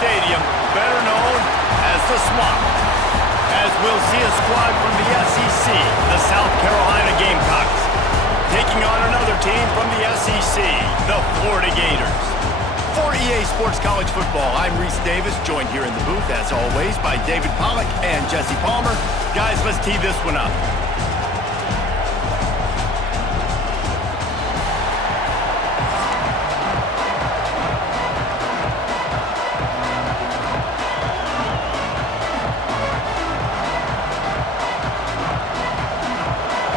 Stadium, better known as the Swamp, as we'll see a squad from the SEC, the South Carolina Gamecocks, taking on another team from the SEC, the Florida Gators. For EA Sports College Football, I'm Reese Davis, joined here in the booth, as always, by David Pollack and Jesse Palmer. Guys, let's tee this one up.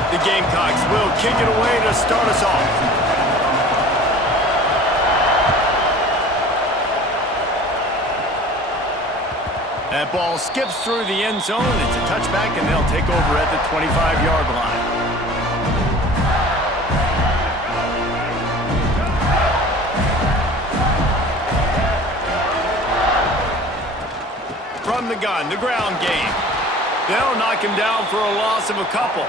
The Gamecocks will kick it away to start us off. That ball skips through the end zone. It's a touchback, and they'll take over at the 25-yard line. From the gun, the ground game. They'll knock him down for a loss of a couple.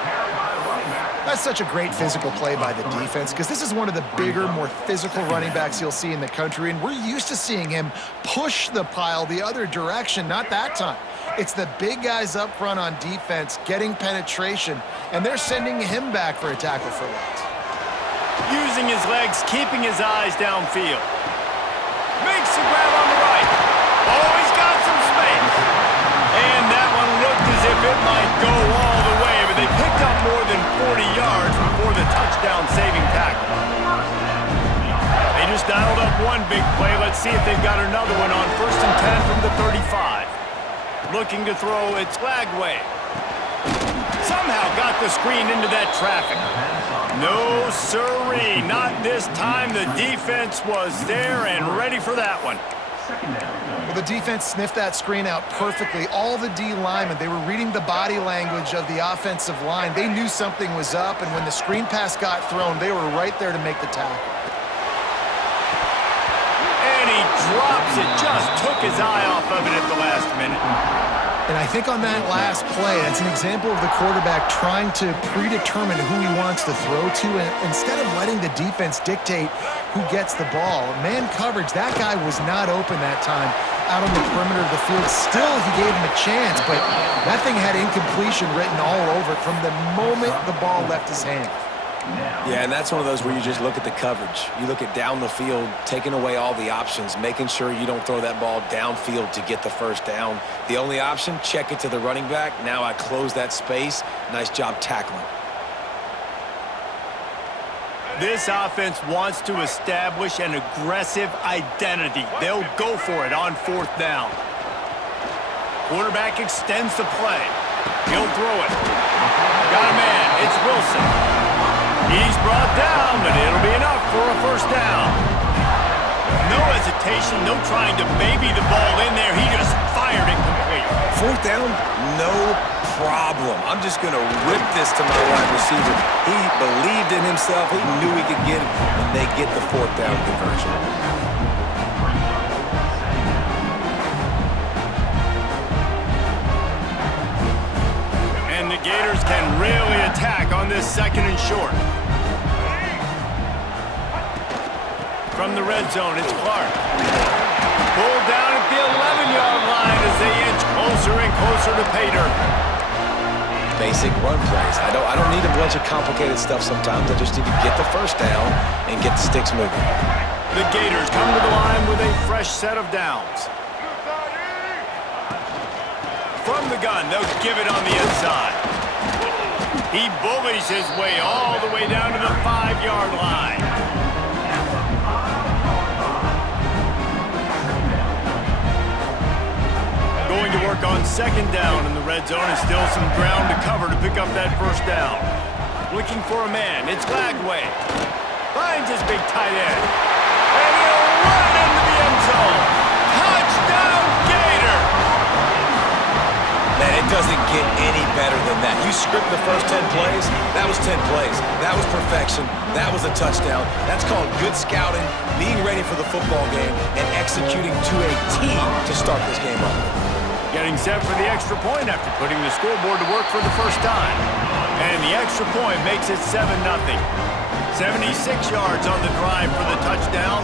That's such a great physical play by the defense because this is one of the bigger, more physical running backs you'll see in the country, and we're used to seeing him push the pile the other direction, not that time. It's the big guys up front on defense getting penetration, and they're sending him back for a tackle for loss. Using his legs, keeping his eyes downfield. Makes the grab on the right. Oh, he's got some space. And that one looked as if it might go all the way, but they picked up more than 40 yards before the touchdown-saving tackle. They just dialed up one big play. Let's see if they've got another one on 1st and 10 from the 35. Looking to throw, it's Lagway. Somehow got the screen into that traffic. No sirree, not this time. The defense was there and ready for that one. Well, the defense sniffed that screen out perfectly. All the D linemen, they were reading the body language of the offensive line. They knew something was up, and when the screen pass got thrown, they were right there to make the tackle. And he drops it, just took his eye off of it at the last minute. And I think on that last play, that's an example of the quarterback trying to predetermine who he wants to throw to, and instead of letting the defense dictate who gets the ball. Man coverage, that guy was not open that time out on the perimeter of the field. Still, he gave him a chance, but that thing had incompletion written all over it from the moment the ball left his hand. Yeah, and that's one of those where you just look at the coverage. You look at down the field, taking away all the options, making sure you don't throw that ball downfield to get the first down. The only option, check it to the running back. Now I close that space. Nice job tackling. This offense wants to establish an aggressive identity. They'll go for it on 4th down. Quarterback extends the play. He'll throw it. Got a man. It's Wilson. He's brought down, but it'll be enough for a first down. No hesitation, no trying to baby the ball in there. He just fired it complete. 4th down, no problem. I'm just going to rip this to my wide receiver. He believed in himself. He knew he could get it, and they get the 4th down conversion. And the Gators can really attack on this 2nd and short. From the red zone, it's Clark. Pulled down at the 11-yard line as they inch closer and closer to pay dirt. Basic run plays. I don't need a bunch of complicated stuff sometimes. I just need to get the first down and get the sticks moving. The Gators come to the line with a fresh set of downs. From the gun, they'll give it on the inside. He bullies his way all the way down to the 5-yard line. Going to work on 2nd down in the red zone, and still some ground to cover to pick up that first down. Looking for a man, it's Lagway. Finds his big tight end. And he'll run into the end zone. Touchdown, Gator! Man, it doesn't get any better than that. You script the first 10 plays, that was 10 plays. That was perfection. That was a touchdown. That's called good scouting, being ready for the football game, and executing to a team to start this game off. Getting set for the extra point after putting the scoreboard to work for the first time. And the extra point makes it 7-0. 76 yards on the drive for the touchdown.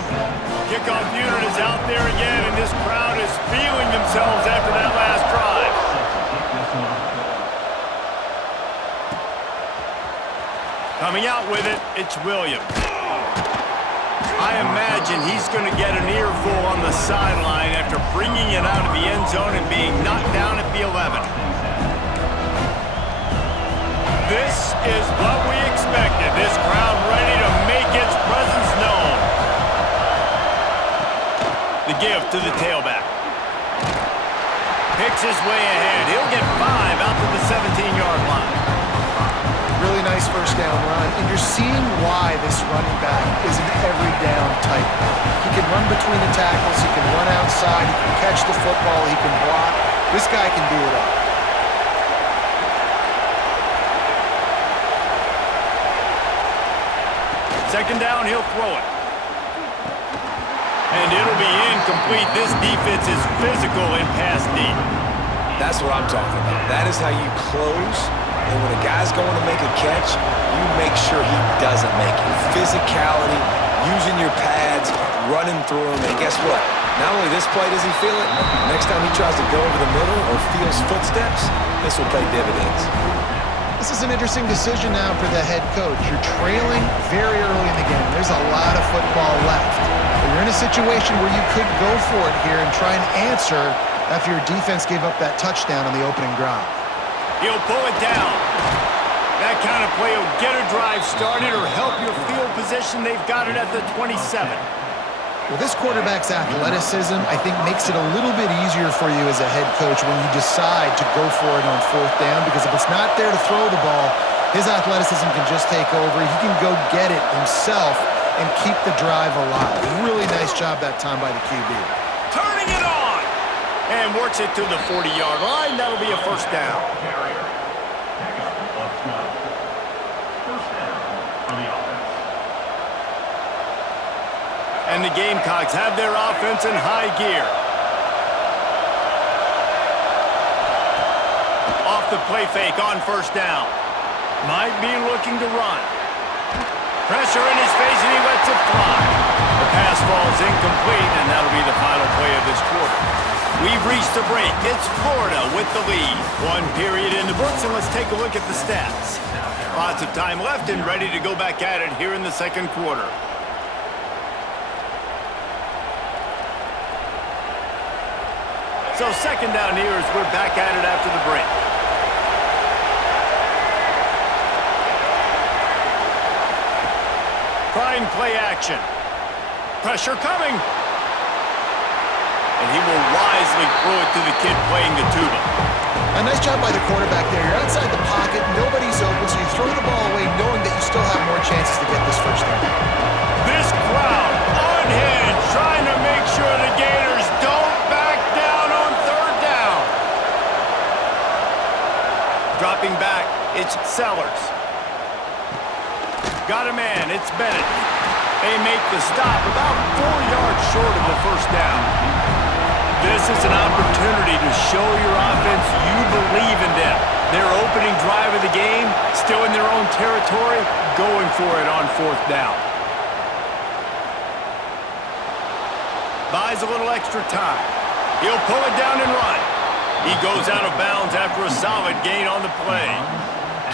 Kickoff unit is out there again, and this crowd is feeling themselves after that last drive. Coming out with it, it's Williams. I imagine he's going to get an earful on the sideline after bringing it out of the end zone and being knocked down at the 11. This is what we expected. This crowd ready to make its presence known. The give to the tailback. Picks his way ahead. He'll get 5 out to the 17-yard line. Really nice first down run, and you're seeing why this running back is an every down type. He can run between the tackles, he can run outside, he can catch the football, he can block. This guy can do it all. Second down, he'll throw it. And it'll be incomplete. This defense is physical and pass deep. That's what I'm talking about. That is how you close. And when a guy's going to make a catch, you make sure he doesn't make it. Physicality, using your pads, running through them. And guess what? Not only this play does he feel it, next time he tries to go over the middle or feels footsteps, this will pay dividends. This is an interesting decision now for the head coach. You're trailing very early in the game. There's a lot of football left. But you're in a situation where you could go for it here and try and answer after your defense gave up that touchdown on the opening drive. He'll pull it down. That kind of play will get a drive started or help your field position. They've got it at the 27. Well, this quarterback's athleticism, I think, makes it a little bit easier for you as a head coach when you decide to go for it on fourth down, because if it's not there to throw the ball, his athleticism can just take over. He can go get it himself and keep the drive alive. Really nice job that time by the QB. Turning it on! And works it to the 40-yard line. That'll be a first down. And the Gamecocks have their offense in high gear. Off the play fake on first down. Might be looking to run. Pressure in his face, and he lets it fly. The pass falls incomplete, and that'll be the final play of this quarter. We've reached the break. It's Florida with the lead. 1 period in the books, and let's take a look at the stats. Lots of time left and ready to go back at it here in the second quarter. So second down here as we're back at it after the break. Prime play action. Pressure coming. And he will wisely throw it to the kid playing the tuba. A nice job by the quarterback there. You're outside the pocket, nobody's open, so you throw the ball away knowing that you still have more chances to get this first down. This crowd unhinged, trying to make sure the Gators don't back down on third down. Dropping back, it's Sellers. Got a man, it's Bennett. They make the stop about 4 yards short of the first down. This is an opportunity to show your offense you believe in them. Their opening drive of the game, still in their own territory, going for it on fourth down. Buys a little extra time. He'll pull it down and run. He goes out of bounds after a solid gain on the play.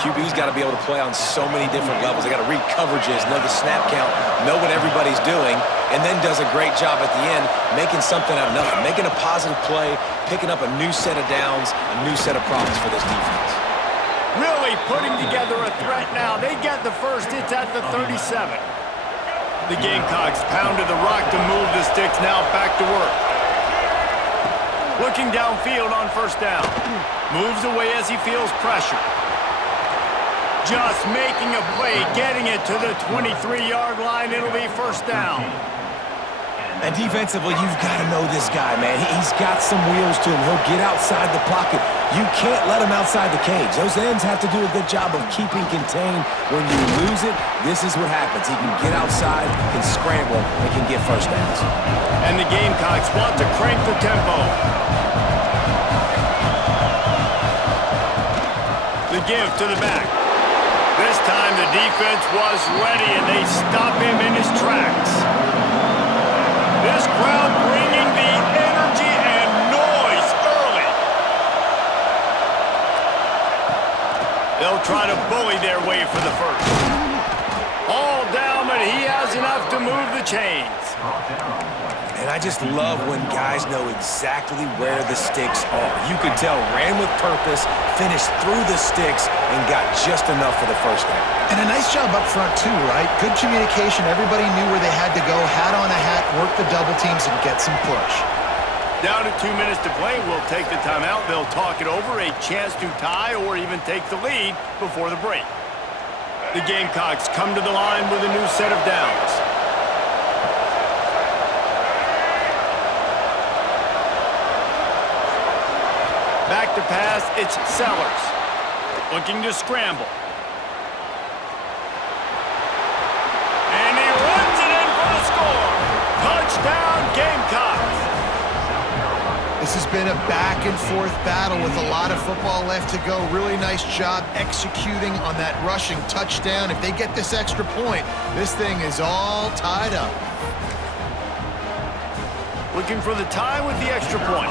QB's got to be able to play on so many different levels. They got to read coverages, know the snap count, know what everybody's doing, and then does a great job at the end making something out of nothing, making a positive play, picking up a new set of downs, a new set of problems for this defense. Really putting together a threat now. They get the first. It's at the 37. The Gamecocks pounded the rock to move the sticks. Now back to work. Looking downfield on first down. Moves away as he feels pressure. Just making a play, getting it to the 23-yard line. It'll be first down. And defensively, you've got to know this guy, man. He's got some wheels to him. He'll get outside the pocket. You can't let him outside the cage. Those ends have to do a good job of keeping contained. When you lose it, this is what happens. He can get outside, can scramble, and can get first downs. And the Gamecocks want to crank the tempo. The give to the back. This time the defense was ready, and they stop him in his tracks. This crowd bringing the energy and noise early. They'll try to bully their way for the first. All down, but he has enough to move the chains. And I just love when guys know exactly where the sticks are. You could tell ran with purpose, finished through the sticks, and got just enough for the first down. And a nice job up front too, right? Good communication. Everybody knew where they had to go, hat on a hat, work the double teams, and get some push. Down to 2 minutes to play, we'll take the timeout. They'll talk it over, a chance to tie or even take the lead before the break. The Gamecocks come to the line with a new set of downs. Back to pass, it's Sellers. Looking to scramble. And he runs it in for the score. Touchdown, Gamecocks. This has been a back-and-forth battle with a lot of football left to go. Really nice job executing on that rushing touchdown. If they get this extra point, this thing is all tied up. Looking for the tie with the extra point.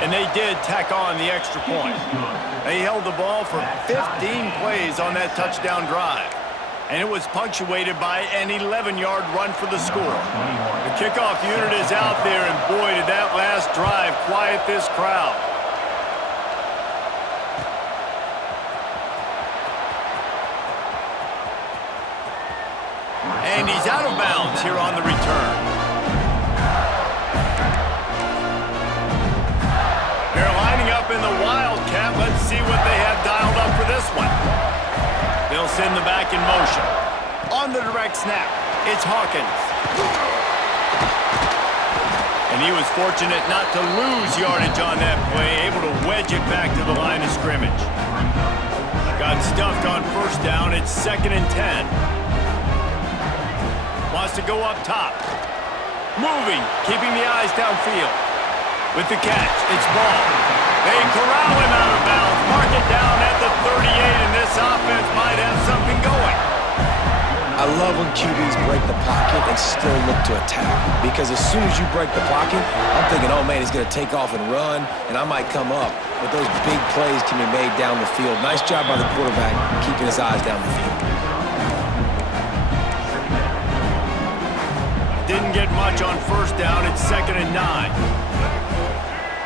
And they did tack on the extra point. They held the ball for 15 plays on that touchdown drive. And it was punctuated by an 11-yard run for the score. The kickoff unit is out there, and boy, did that last drive quiet this crowd. And he's out of bounds here on the return. They're lining up in the Wildcat. Let's see what they have dialed up for this one. They'll send the back in motion. On the direct snap, it's Hawkins. And he was fortunate not to lose yardage on that play, able to wedge it back to the line of scrimmage. Got stuffed on first down. It's 2nd and 10. Wants to go up top. Moving, keeping the eyes downfield. With the catch, it's Ball. They corral him out of bounds, mark it down at the 38, and this offense might have something going. I love when QBs break the pocket and still look to attack. Because as soon as you break the pocket, I'm thinking, oh man, he's going to take off and run, and I might come up. But those big plays can be made down the field. Nice job by the quarterback, keeping his eyes down the field. Didn't get much on first down. It's 2nd and 9.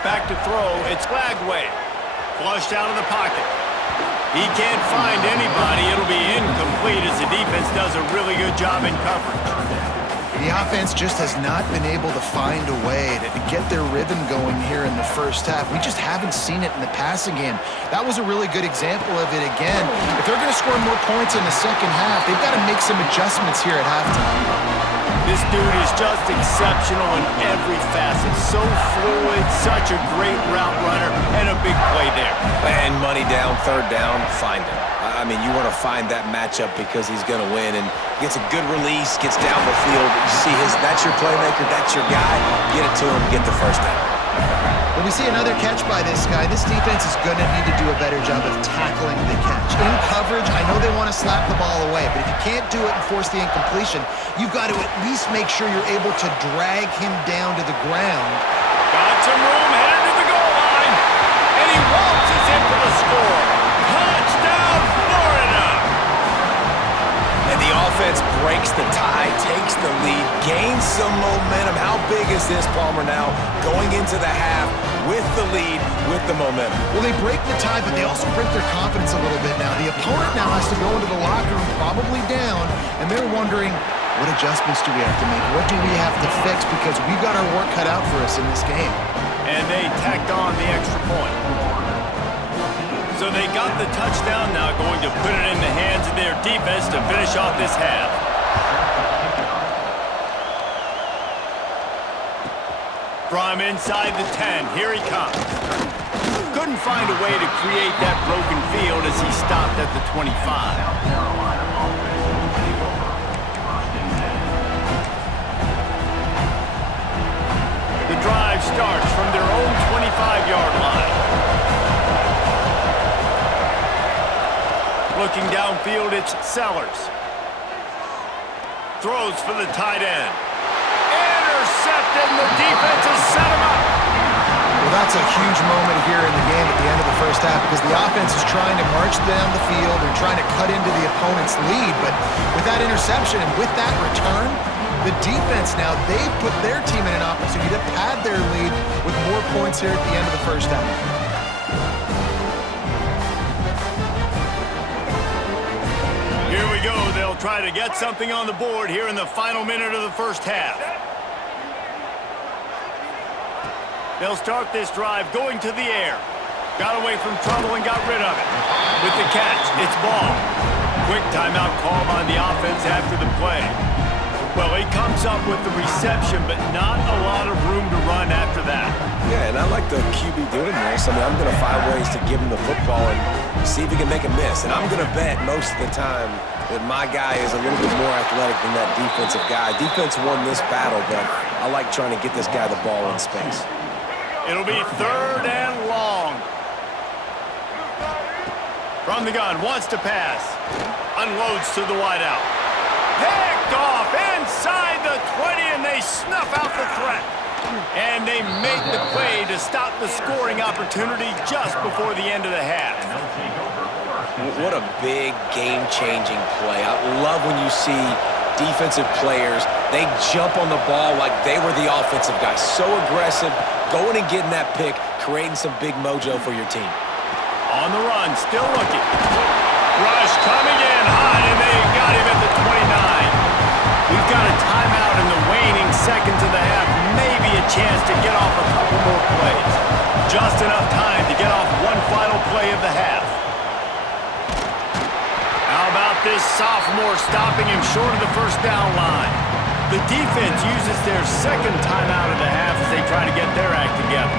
Back to throw, it's Lagway. Flushed out of the pocket. He can't find anybody. It'll be incomplete as the defense does a really good job in coverage. The offense just has not been able to find a way to get their rhythm going here in the first half. We just haven't seen it in the passing game. That was a really good example of it again. If they're going to score more points in the second half, they've got to make some adjustments here at halftime. This dude is just exceptional in every facet. So fluid, such a great route runner, and a big play there. And money down, 3rd down, find him. I mean, you want to find that matchup because he's going to win, and gets a good release, gets down the field. You see that's your playmaker, that's your guy. Get it to him, get the first down. When we see another catch by this guy, this defense is going to need to do a better job of tackling the catch. In coverage, I know they want to slap the ball away, but if you can't do it and force the incompletion, you've got to at least make sure you're able to drag him down to the ground. Got some room, headed to the goal line, and he waltzes in for the score. Touchdown, Florida! And the offense breaks the tie, takes the lead, gains some momentum. How big is this, Palmer, now going into the half with the lead, with the momentum? Well, they break the tie, but they also break their confidence a little bit now. The opponent now has to go into the locker room probably down, and they're wondering, what adjustments do we have to make? What do we have to fix? Because we've got our work cut out for us in this game. And they tacked on the extra point. So they got the touchdown, now going to put it in the hands of their defense to finish off this half. From inside the 10, here he comes. Couldn't find a way to create that broken field as he stopped at the 25. The drive starts from their own 25-yard line. field, it's Sellers. Throws for the tight end. Intercepted, and the defense has set him up. Well, that's a huge moment here in the game at the end of the first half because the offense is trying to march down the field and trying to cut into the opponent's lead. But with that interception and with that return, the defense now, they've put their team in an opportunity to pad their lead with more points here at the end of the first half. Here we go. They'll try to get something on the board here in the final minute of the first half. They'll start this drive going to the air. Got away from trouble and got rid of it. With the catch, it's ball. Quick timeout called on the offense after the play. Well, he comes up with the reception, but not a lot of room to run after that. Yeah, and I like the QB doing this. I mean, I'm going to find ways to give him the football and see if he can make a miss. And I'm going to bet most of the time that my guy is a little bit more athletic than that defensive guy. Defense won this battle, but I like trying to get this guy the ball in space. It'll be 3rd and long. From the gun, wants to pass. Unloads to the wideout. Picked off inside the 20, and they snuff out the threat. And they make the play to stop the scoring opportunity just before the end of the half. What a big game-changing play. I love when you see defensive players, they jump on the ball like they were the offensive guy. So aggressive, going and getting that pick, creating some big mojo for your team. On the run, still looking. Rush coming in hot, and they got him at the 29. We've got a timeout in the waning seconds of the half. Maybe a chance to get off a couple more plays. Just enough time to get off one final play of the half. How about this sophomore stopping him short of the first down line? The defense uses their second timeout of the half as they try to get their act together.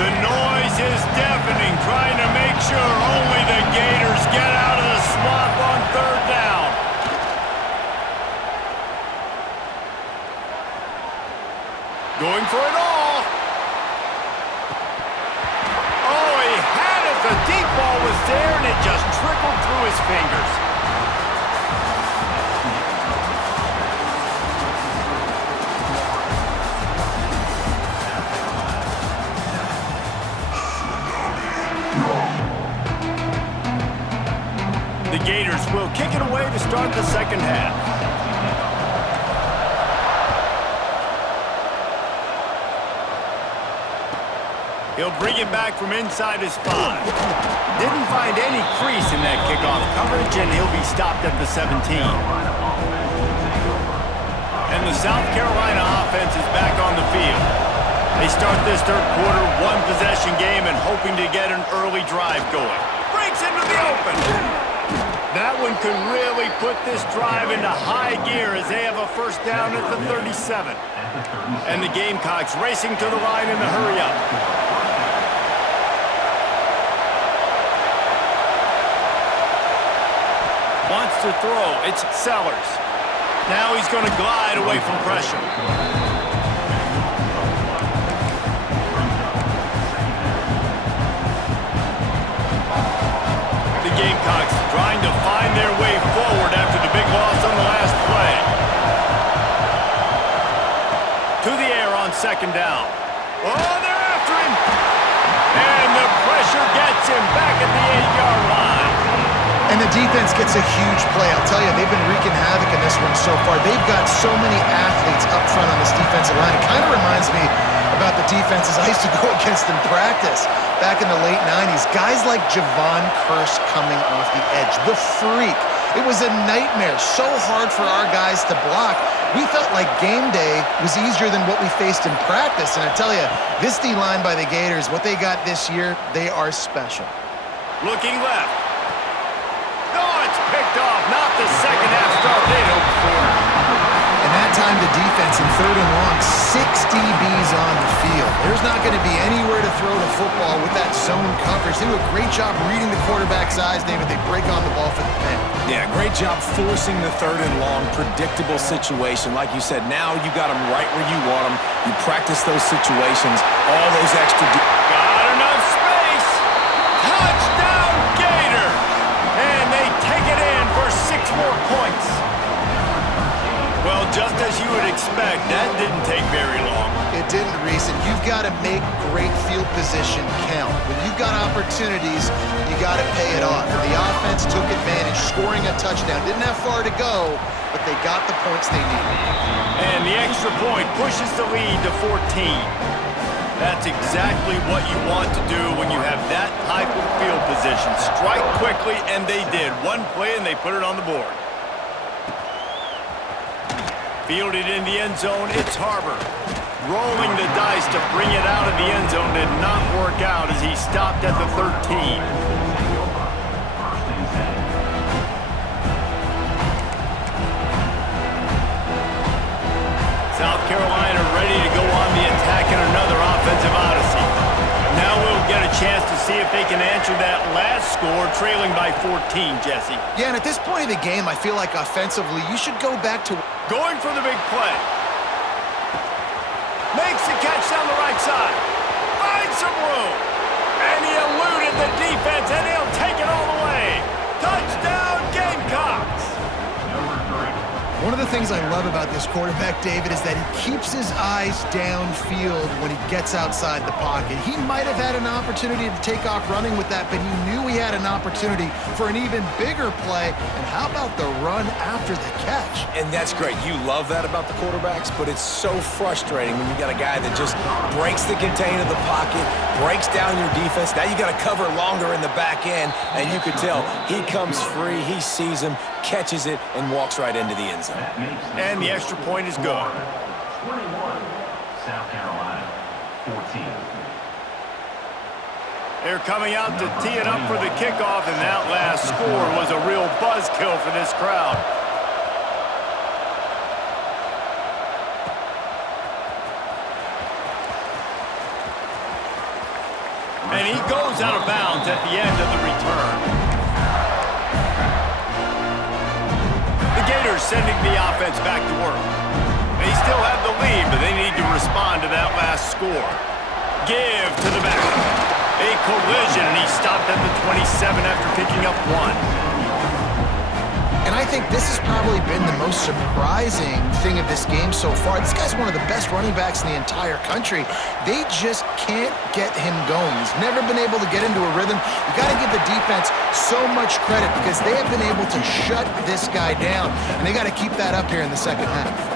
The noise is deafening, trying to make sure only the Gators get out of the swamp on 3rd down. Going for it all. Oh, he had it. The deep ball was there, and it just trickled through his fingers. The Gators will kick it away to start the second half. He'll bring it back from inside his 5. Didn't find any crease in that kickoff coverage, and he'll be stopped at the 17. And the South Carolina offense is back on the field. They start this third quarter one-possession game and hoping to get an early drive going. Breaks into the open. That one could really put this drive into high gear as they have a first down at the 37. And the Gamecocks racing to the line in the hurry-up. Wants to throw. It's Sellers. Now he's going to glide away from pressure. The Gamecocks trying to find their way forward after the big loss on the last play. To the air on 2nd down. Oh, they're after him. And the pressure gets him back at the 8-yard line. And the defense gets a huge play. I'll tell you, they've been wreaking havoc in this one so far. They've got so many athletes up front on this defensive line. It kind of reminds me about the defenses I used to go against in practice back in the late 90s. Guys like Javon Curse coming off the edge. The freak. It was a nightmare. So hard for our guys to block. We felt like game day was easier than what we faced in practice. And I tell you, this D-line by the Gators, what they got this year, they are special. Looking left. Picked off, not the second half start they'd hoped for. And that time the defense in 3rd and long, 6 DBs on the field. There's not going to be anywhere to throw the football with that zone coverage. They do a great job reading the quarterback's eyes, David. They break on the ball for the pin. Yeah, great job forcing the 3rd and long, predictable situation. Like you said, now you got them right where you want them. You practice those situations, all those extra... Got enough space. Touchdown, Gator. And they take it in for 6 more points. Well, just as you would expect, that didn't take very long. It didn't, Reese, and you've got to make great field position count. When you've got opportunities, you got to pay it off. And the offense took advantage, scoring a touchdown. Didn't have far to go, but they got the points they needed. And the extra point pushes the lead to 14. That's exactly what you want to do when you have that type of field position. Strike quickly, and they did. One play, and they put it on the board. Fielded in the end zone, it's Harbor. Rolling the dice to bring it out of the end zone did not work out as he stopped at the 13. South Carolina ready to go on the attack in another offensive odyssey. Now we'll get a chance to see if they can answer that last score, trailing by 14, Jesse. Yeah, and at this point of the game, I feel like offensively, you should go back to... Going for the big play. Makes the catch down the right side. Finds some room. And he eluded the defense, and he'll take it all the way. Touchdown, Gamecocks. One of the things I love about this quarterback, David, is that he keeps his eyes downfield when he gets outside the pocket. He might have had an opportunity to take off running with that, but he knew he had an opportunity for an even bigger play. And how about the run after the catch? And that's great. You love that about the quarterbacks, but it's so frustrating when you got a guy that just breaks the contain of the pocket, breaks down your defense. Now you got to cover longer in the back end, and you could tell he comes free, he sees him, catches it, and walks right into the end zone. And the extra point is good. 21, South Carolina, 14. They're coming out to tee it up for the kickoff, and that last score was a real buzzkill for this crowd. And he goes out of bounds at the end of the return. Gators sending the offense back to work. They still have the lead, but they need to respond to that last score. Give to the back. A collision, and he stopped at the 27 after picking up 1. And I think this has probably been the most surprising thing of this game so far. This guy's one of the best running backs in the entire country. They just can't get him going. He's never been able to get into a rhythm. You got to give the defense so much credit because they have been able to shut this guy down, and they got to keep that up here in the second half.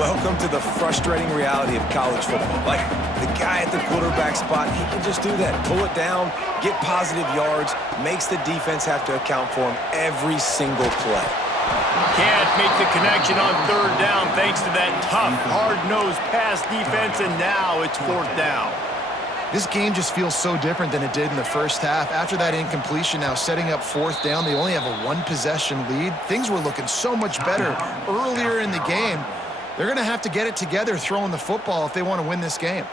Welcome to the frustrating reality of college football. Like, the guy at the quarterback spot, he can just do that. Pull it down, get positive yards, makes the defense have to account for him every single play. Can't make the connection on 3rd down thanks to that tough, hard-nosed pass defense, and now it's 4th down. This game just feels so different than it did in the first half. After that incompletion, now setting up 4th down, they only have a 1-possession lead. Things were looking so much better earlier in the game. They're going to have to get it together throwing the football if they want to win this game.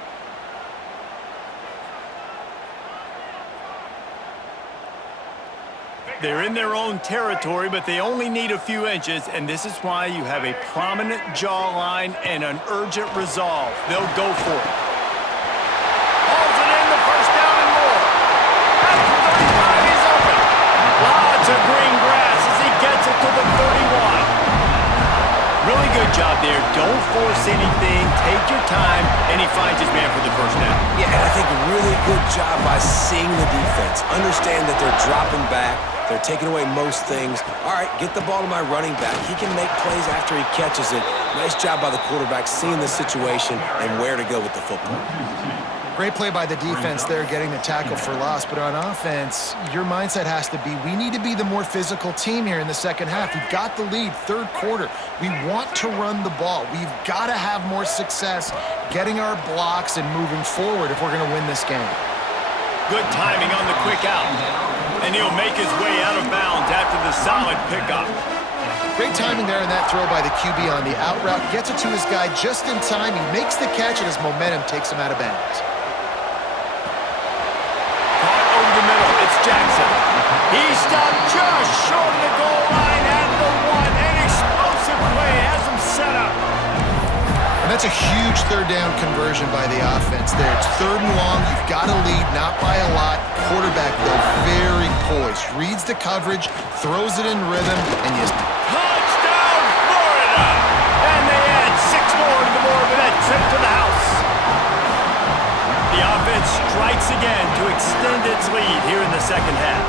They're in their own territory, but they only need a few inches, and this is why you have a prominent jawline and an urgent resolve. They'll go for it. Hauls it in, the first down and more. At the 35, he's open. Lots of green grass as he gets it to the 31. Really good job there. Don't force anything. Take your time, and he finds his man for the first down. Yeah, and I think a really good job by seeing the defense. Understand that they're dropping back. They're taking away most things. All right, get the ball to my running back. He can make plays after he catches it. Nice job by the quarterback seeing the situation and where to go with the football. Great play by the defense there, getting the tackle for loss. But on offense, your mindset has to be, we need to be the more physical team here in the second half. We've got the lead, 3rd quarter. We want to run the ball. We've got to have more success getting our blocks and moving forward if we're going to win this game. Good timing on the quick out. And he'll make his way out of bounds after the solid pickup. Great timing there in that throw by the QB on the out route. Gets it to his guy just in time. He makes the catch, and his momentum takes him out of bounds. Caught over the middle. It's Jackson. He stopped just short of the goal line at the 1. An explosive play has him set up. And that's a huge third down conversion by the offense there. It's 3rd and long. You've got to lead, not by a lot. Quarterback, though, very poised. Reads the coverage, throws it in rhythm, and you... Touchdown, Florida! And they add 6 more to the board with that trip to the house. The offense strikes again to extend its lead here in the second half.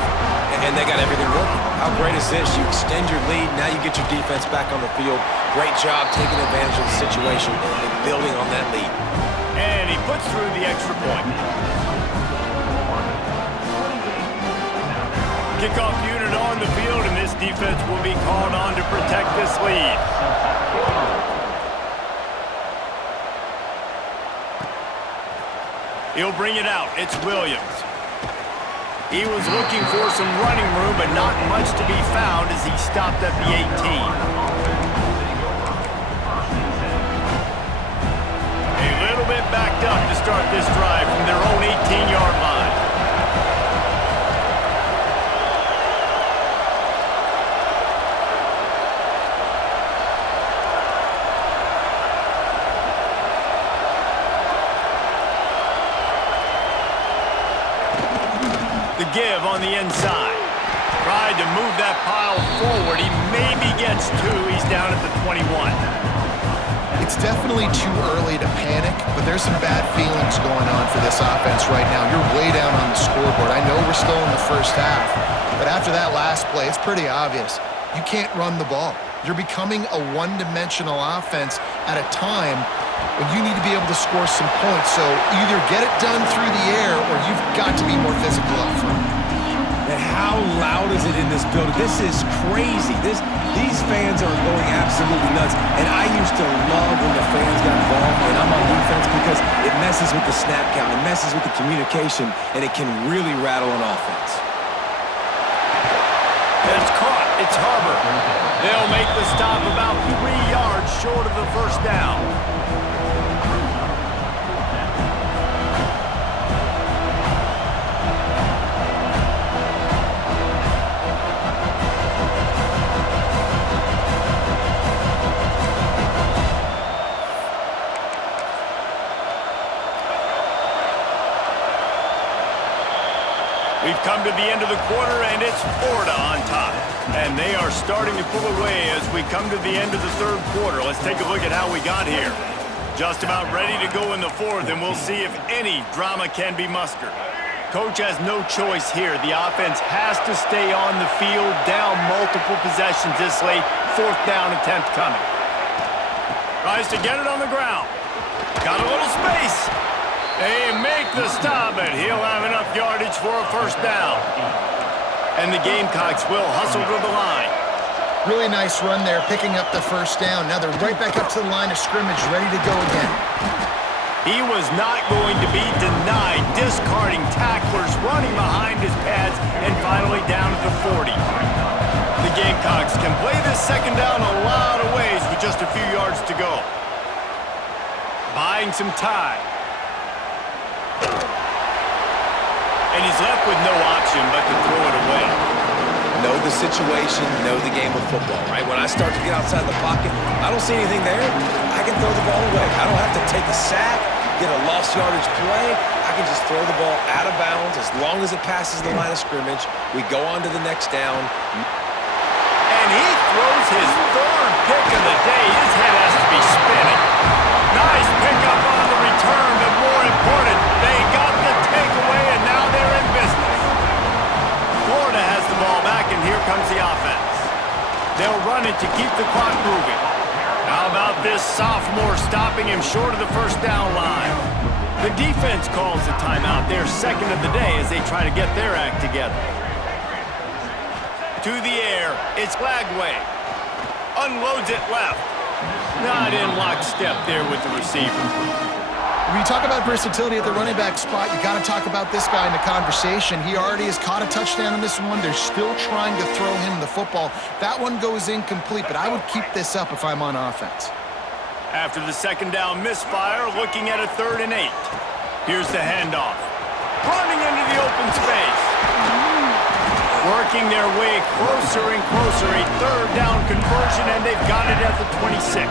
And they got everything working. How great is this? You extend your lead, now you get your defense back on the field. Great job taking advantage of the situation and building on that lead. And he puts through the extra point. Kickoff unit on the field, and this defense will be called on to protect this lead. He'll bring it out. It's Williams. He was looking for some running room, but not much to be found as he stopped at the 18. A little bit backed up to start this drive from their own 18-yard line. The give on the inside. Tried to move that pile forward. He maybe gets 2. He's down at the 21. It's definitely too early to panic, but there's some bad feelings going on for this offense right now. You're way down on the scoreboard. I know we're still in the first half, but after that last play, it's pretty obvious. You can't run the ball. You're becoming a one-dimensional offense at a time when you need to be able to score some points. So either get it done through the air or you've got to be more physical up front. And how loud is it in this building? This is crazy. These fans are going absolutely nuts. And I used to love when the fans got involved and I'm on defense because it messes with the snap count, it messes with the communication, and it can really rattle an offense. It's caught. It's Harbor. They'll make the stop about 3 yards short of the first down. We've come to the end of the quarter, and it's Florida on top. And they are starting to pull away as we come to the end of the third quarter. Let's take a look at how we got here. Just about ready to go in the fourth, and we'll see if any drama can be mustered. Coach has no choice here. The offense has to stay on the field, down multiple possessions this late. 4th down attempt coming. Tries to get it on the ground. Got a little space. They make the stop, and he'll have enough yardage for a first down. And the Gamecocks will hustle to the line. Really nice run there, picking up the first down. Now they're right back up to the line of scrimmage, ready to go again. He was not going to be denied, discarding tacklers, running behind his pads, and finally down at the 40. The Gamecocks can play this second down a lot of ways with just a few yards to go. Buying some time. And he's left with no option but to throw it away. Know the situation, know the game of football, right? When I start to get outside the pocket, I don't see anything there, I can throw the ball away. I don't have to take a sack, get a lost yardage play. I can just throw the ball out of bounds as long as it passes the line of scrimmage. We go on to the next down. And he throws his 3rd pick of the day. His head has to be spinning. Nice pickup on the return, but more important, they got the takeaway, and now they're in business. Florida has the ball back, and here comes the offense. They'll run it to keep the clock moving. How about this sophomore stopping him short of the first down line? The defense calls the timeout, their 2nd of the day, as they try to get their act together. To the air, it's Lagway. Unloads it left. Not in lockstep there with the receiver. When you talk about versatility at the running back spot, you got to talk about this guy in the conversation. He already has caught a touchdown in this one. They're still trying to throw him the football. That one goes incomplete, but I would keep this up if I'm on offense. After the second down misfire, looking at a 3rd and 8. Here's the handoff. Running into the open space. Working their way closer and closer. A 3rd down conversion, and they've got it at the 26.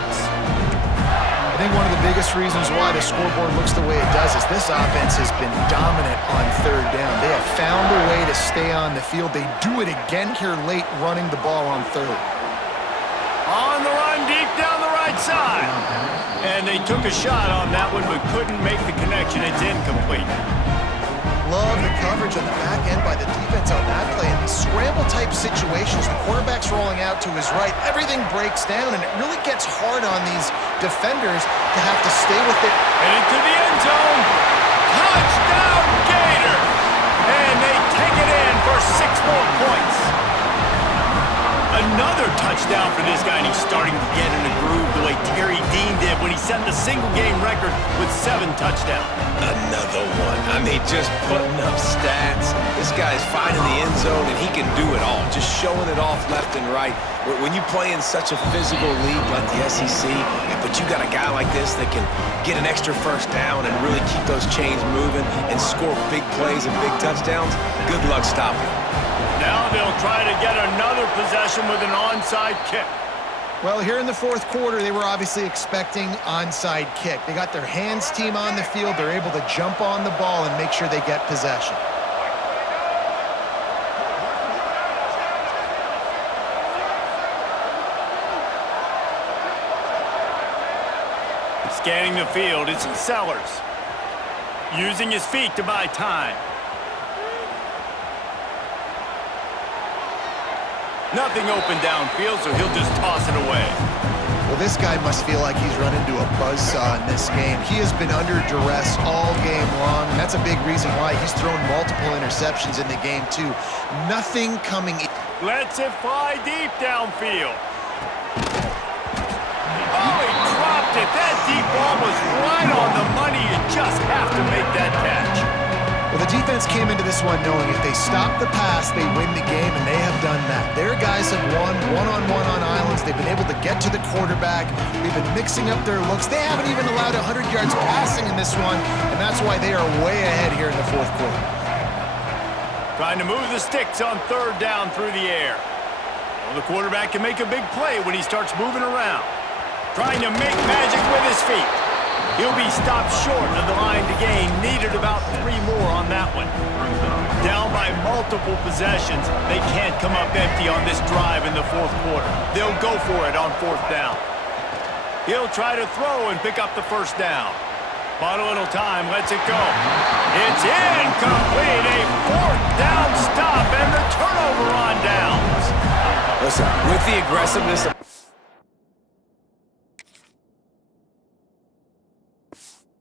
I think one of the biggest reasons why the scoreboard looks the way it does is this offense has been dominant on 3rd down. They have found a way to stay on the field. They do it again here late, running the ball on 3rd. On the run, deep down the right side. And they took a shot on that one, but couldn't make the connection. It's incomplete. Love the coverage on the back end by the defense on that play. In these scramble-type situations, the quarterback's rolling out to his right. Everything breaks down, and it really gets hard on these defenders to have to stay with it. And into the end zone. Touchdown, Gators! And they take it in for 6 more points. Another touchdown for this guy, and he's starting to get in a groove the way Terry Dean did when he set the single-game record with 7 touchdowns. Another one. I mean, just putting up stats. This guy's finding the end zone, and he can do it all. Just showing it off left and right. When you play in such a physical league like the SEC, but you got a guy like this that can get an extra 1st down and really keep those chains moving and score big plays and big touchdowns, good luck stopping him. Now they'll try to get another possession with an onside kick. Well, here in the 4th quarter, they were obviously expecting onside kick. They got their hands team on the field. They're able to jump on the ball and make sure they get possession. Scanning the field, it's Sellers. Using his feet to buy time. Nothing open downfield, so he'll just toss it away. Well, this guy must feel like he's run into a buzzsaw in this game. He has been under duress all game long, and that's a big reason why he's thrown multiple interceptions in the game, too. Nothing coming. Lets it fly deep downfield. Oh, he dropped it. That deep ball was right on the money. You just have to make that catch. Well, the defense came into this one knowing if they stop the pass, they win the game, and they have done that. Their guys have won one-on-one on islands. They've been able to get to the quarterback. They've been mixing up their looks. They haven't even allowed 100 yards passing in this one, and that's why they are way ahead here in the 4th quarter. Trying to move the sticks on 3rd down through the air. Well, the quarterback can make a big play when he starts moving around. Trying to make magic with his feet. He'll be stopped short of the line to gain. Needed about 3 more on that one. Down by multiple possessions. They can't come up empty on this drive in the 4th quarter. They'll go for it on 4th down. He'll try to throw and pick up the 1st down. Bought a little time, lets it go. It's incomplete. A 4th down stop and the turnover on downs. Listen, with the aggressiveness of